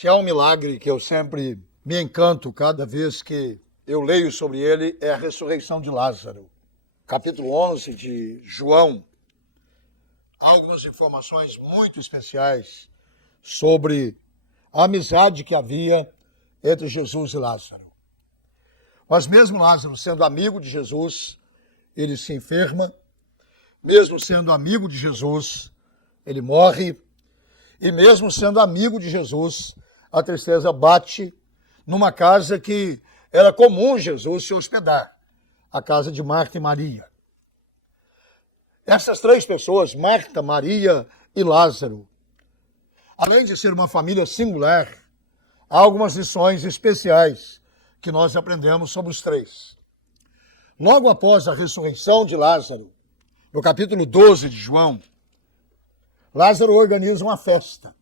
Se há um milagre que eu sempre me encanto cada vez que eu leio sobre ele, é a ressurreição de Lázaro. Capítulo 11 de João, há algumas informações muito especiais sobre a amizade que havia entre Jesus e Lázaro. Mas mesmo Lázaro sendo amigo de Jesus, ele se enferma. Mesmo sendo amigo de Jesus, ele morre. E mesmo sendo amigo de Jesus, a tristeza bate numa casa que era comum Jesus se hospedar, a casa de Marta e Maria. Essas três pessoas, Marta, Maria e Lázaro, além de ser uma família singular, há algumas lições especiais que nós aprendemos sobre os três. Logo após a ressurreição de Lázaro, no capítulo 12 de João, Lázaro organiza uma festa.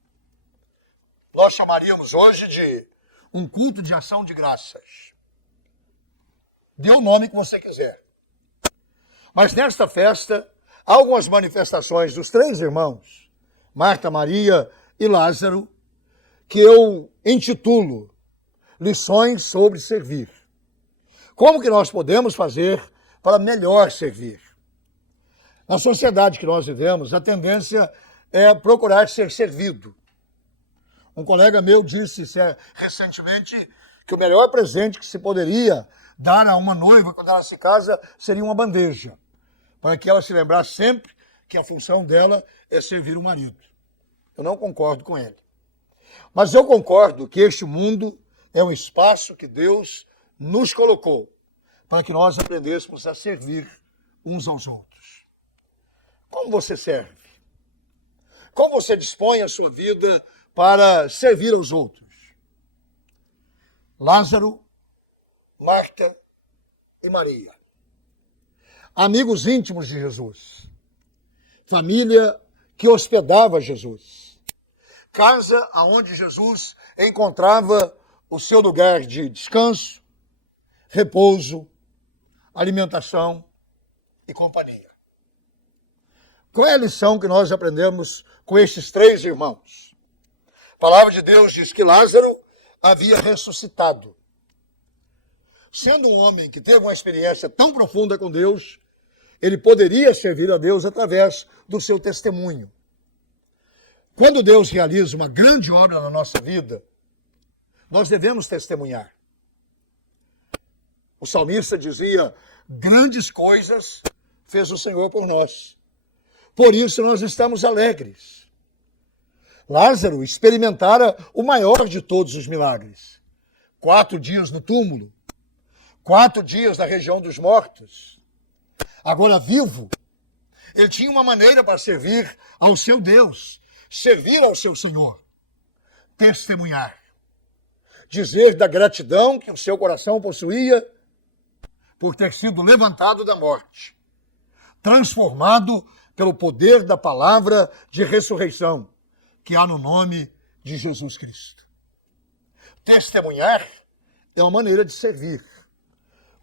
Nós chamaríamos hoje de um culto de ação de graças. Dê o nome que você quiser. Mas nesta festa, há algumas manifestações dos três irmãos, Marta, Maria e Lázaro, que eu intitulo Lições sobre Servir. Como que nós podemos fazer para melhor servir? Na sociedade que nós vivemos, a tendência é procurar ser servido. Um colega meu disse recentemente que o melhor presente que se poderia dar a uma noiva quando ela se casa seria uma bandeja, para que ela se lembrasse sempre que a função dela é servir o marido. Eu não concordo com ele. Mas eu concordo que este mundo é um espaço que Deus nos colocou para que nós aprendêssemos a servir uns aos outros. Como você serve? Como você dispõe a sua vida para servir aos outros? Lázaro, Marta e Maria. Amigos íntimos de Jesus. Família que hospedava Jesus. Casa onde Jesus encontrava o seu lugar de descanso, repouso, alimentação e companhia. Qual é a lição que nós aprendemos com estes três irmãos? A palavra de Deus diz que Lázaro havia ressuscitado. Sendo um homem que teve uma experiência tão profunda com Deus, ele poderia servir a Deus através do seu testemunho. Quando Deus realiza uma grande obra na nossa vida, nós devemos testemunhar. O salmista dizia: grandes coisas fez o Senhor por nós. Por isso nós estamos alegres. Lázaro experimentara o maior de todos os milagres. 4 dias no túmulo, 4 dias na região dos mortos. Agora vivo, ele tinha uma maneira para servir ao seu Deus, servir ao seu Senhor, testemunhar. Dizer da gratidão que o seu coração possuía por ter sido levantado da morte, transformado pelo poder da palavra de ressurreição que há no nome de Jesus Cristo. Testemunhar é uma maneira de servir.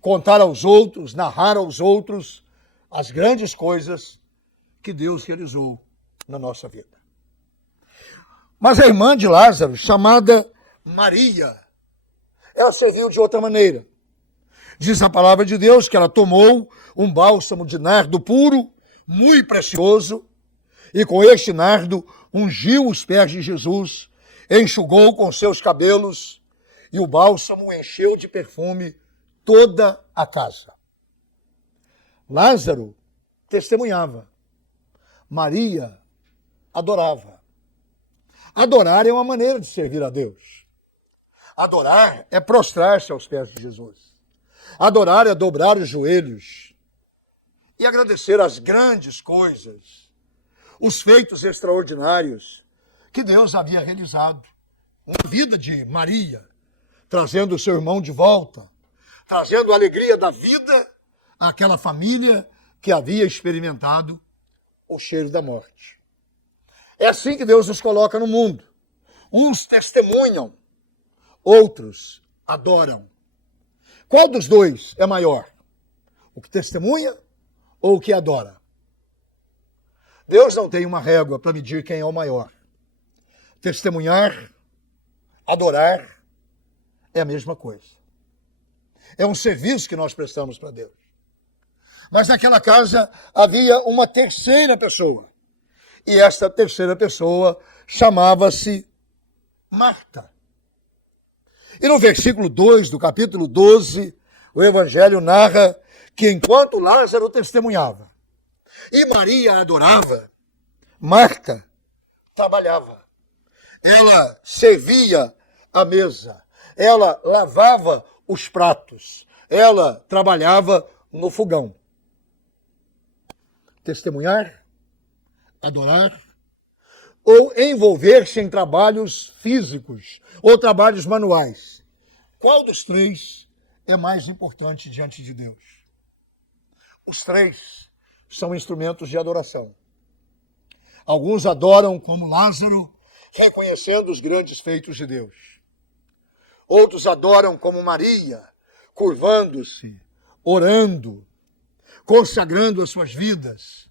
Contar aos outros, narrar aos outros as grandes coisas que Deus realizou na nossa vida. Mas a irmã de Lázaro, chamada Maria, ela serviu de outra maneira. Diz a palavra de Deus que ela tomou um bálsamo de nardo puro, muito precioso, e com este nardo ungiu os pés de Jesus, enxugou com seus cabelos, e o bálsamo encheu de perfume toda a casa. Lázaro testemunhava. Maria adorava. Adorar é uma maneira de servir a Deus. Adorar é prostrar-se aos pés de Jesus. Adorar é dobrar os joelhos e agradecer as grandes coisas, os feitos extraordinários que Deus havia realizado. Uma vida de Maria, trazendo o seu irmão de volta, trazendo a alegria da vida àquela família que havia experimentado o cheiro da morte. É assim que Deus nos coloca no mundo. Uns testemunham, outros adoram. Qual dos dois é maior? O que testemunha ou o que adora? Deus não tem uma régua para medir quem é o maior. Testemunhar Adorar é a mesma coisa. É um serviço que nós prestamos para Deus. Mas naquela casa havia uma terceira pessoa. E esta terceira pessoa chamava-se Marta. E no versículo 2 do capítulo 12, o Evangelho narra que enquanto Lázaro testemunhava e Maria adorava, Marta trabalhava. Ela servia a mesa, ela lavava os pratos, ela trabalhava no fogão. Testemunhar, adorar, ou envolver-se em trabalhos físicos ou trabalhos manuais. Qual dos três é mais importante diante de Deus? Os três são instrumentos de adoração. Alguns adoram como Lázaro, reconhecendo os grandes feitos de Deus. Outros adoram como Maria, curvando-se, orando, consagrando as suas vidas.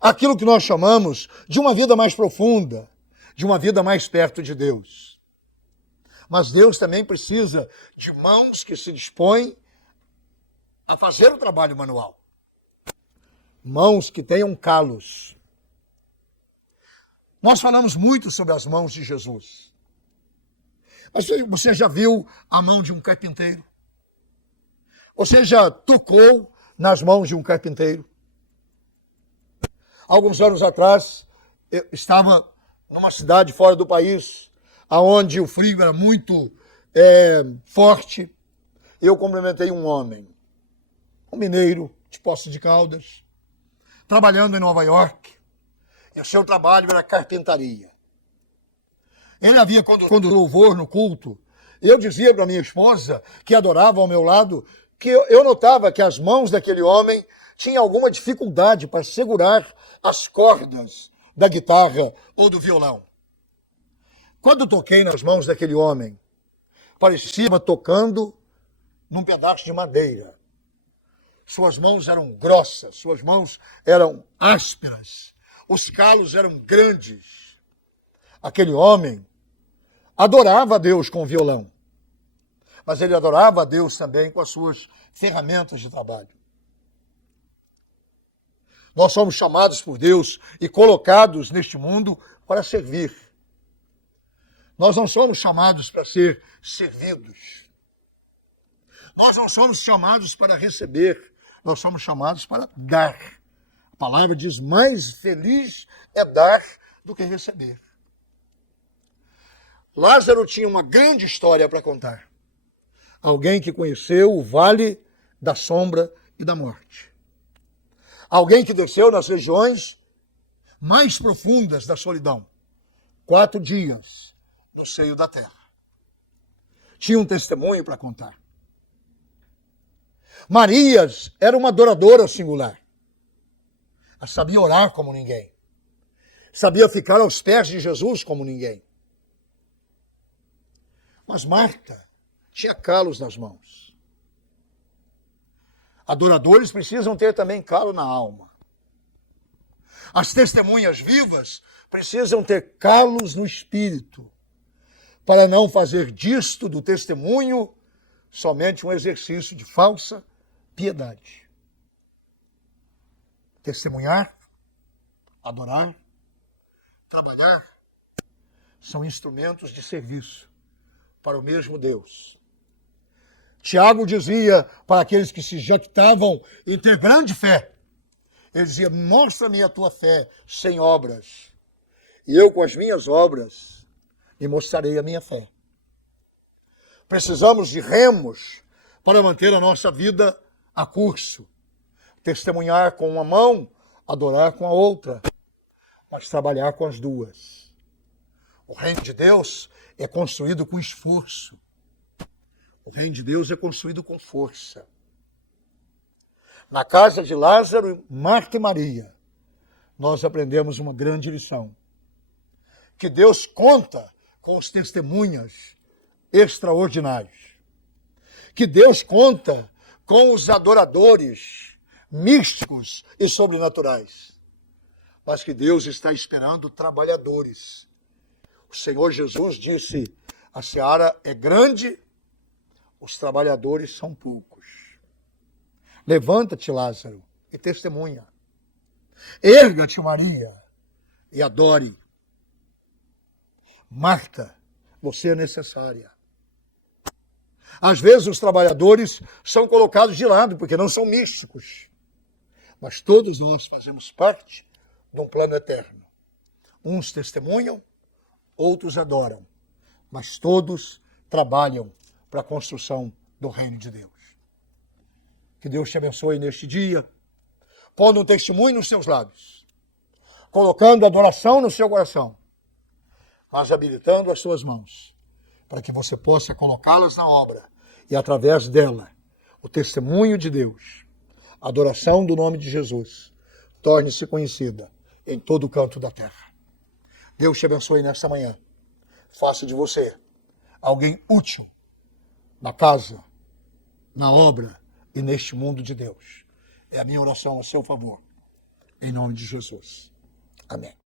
Aquilo que nós chamamos de uma vida mais profunda, de uma vida mais perto de Deus. Mas Deus também precisa de mãos que se dispõem a fazer o trabalho manual. Mãos que tenham calos. Nós falamos muito sobre as mãos de Jesus. Mas você já viu a mão de um carpinteiro? Você já tocou nas mãos de um carpinteiro? Alguns anos atrás, eu estava numa cidade fora do país, onde o frio era muito forte. Eu cumprimentei um homem, um mineiro de Poços de Caldas, trabalhando em Nova York, e o seu trabalho era carpintaria. Ele havia, quando louvor no culto, eu dizia para minha esposa, que adorava ao meu lado, que eu notava que as mãos daquele homem tinham alguma dificuldade para segurar as cordas da guitarra ou do violão. Quando toquei nas mãos daquele homem, parecia tocando num pedaço de madeira. Suas mãos eram grossas, suas mãos eram ásperas, os calos eram grandes. Aquele homem adorava a Deus com o violão, mas ele adorava a Deus também com as suas ferramentas de trabalho. Nós somos chamados por Deus e colocados neste mundo para servir. Nós não somos chamados para ser servidos. Nós não somos chamados para receber, nós somos chamados para dar. A palavra diz, mais feliz é dar do que receber. Lázaro tinha uma grande história para contar. Alguém que conheceu o vale da sombra e da morte. Alguém que desceu nas regiões mais profundas da solidão. 4 dias no seio da terra. Tinha um testemunho para contar. Marias era uma adoradora singular. Ela sabia orar como ninguém. Sabia ficar aos pés de Jesus como ninguém. Mas Marta tinha calos nas mãos. Adoradores precisam ter também calo na alma. As testemunhas vivas precisam ter calos no espírito, para não fazer disto do testemunho somente um exercício de falsa piedade. Testemunhar, adorar, trabalhar são instrumentos de serviço para o mesmo Deus. Tiago dizia para aqueles que se jactavam em ter grande fé, ele dizia, mostra-me a tua fé sem obras, e eu com as minhas obras lhe mostrarei a minha fé. Precisamos de remos para manter a nossa vida a curso. Testemunhar com uma mão, adorar com a outra, mas trabalhar com as duas. O reino de Deus é construído com esforço. O reino de Deus é construído com força. Na casa de Lázaro, Marta e Maria, nós aprendemos uma grande lição. Que Deus conta com os testemunhas extraordinários. Que Deus conta com os adoradores místicos e sobrenaturais. Mas que Deus está esperando trabalhadores. O Senhor Jesus disse, A seara é grande, os trabalhadores são poucos. Levanta-te, Lázaro, e testemunha. Erga-te, Maria, e adore. Marta, você é necessária. Às vezes os trabalhadores são colocados de lado, porque não são místicos. Mas todos nós fazemos parte de um plano eterno. Uns testemunham, outros adoram. Mas todos trabalham para a construção do reino de Deus. Que Deus te abençoe neste dia, pondo um testemunho nos seus lábios, colocando adoração no seu coração, mas habilitando as suas mãos, para que você possa colocá-las na obra e, através dela, o testemunho de Deus, a adoração do nome de Jesus, torne-se conhecida em todo o canto da terra. Deus te abençoe nesta manhã. Faça de você alguém útil na casa, na obra e neste mundo de Deus. É a minha oração a seu favor. Em nome de Jesus. Amém.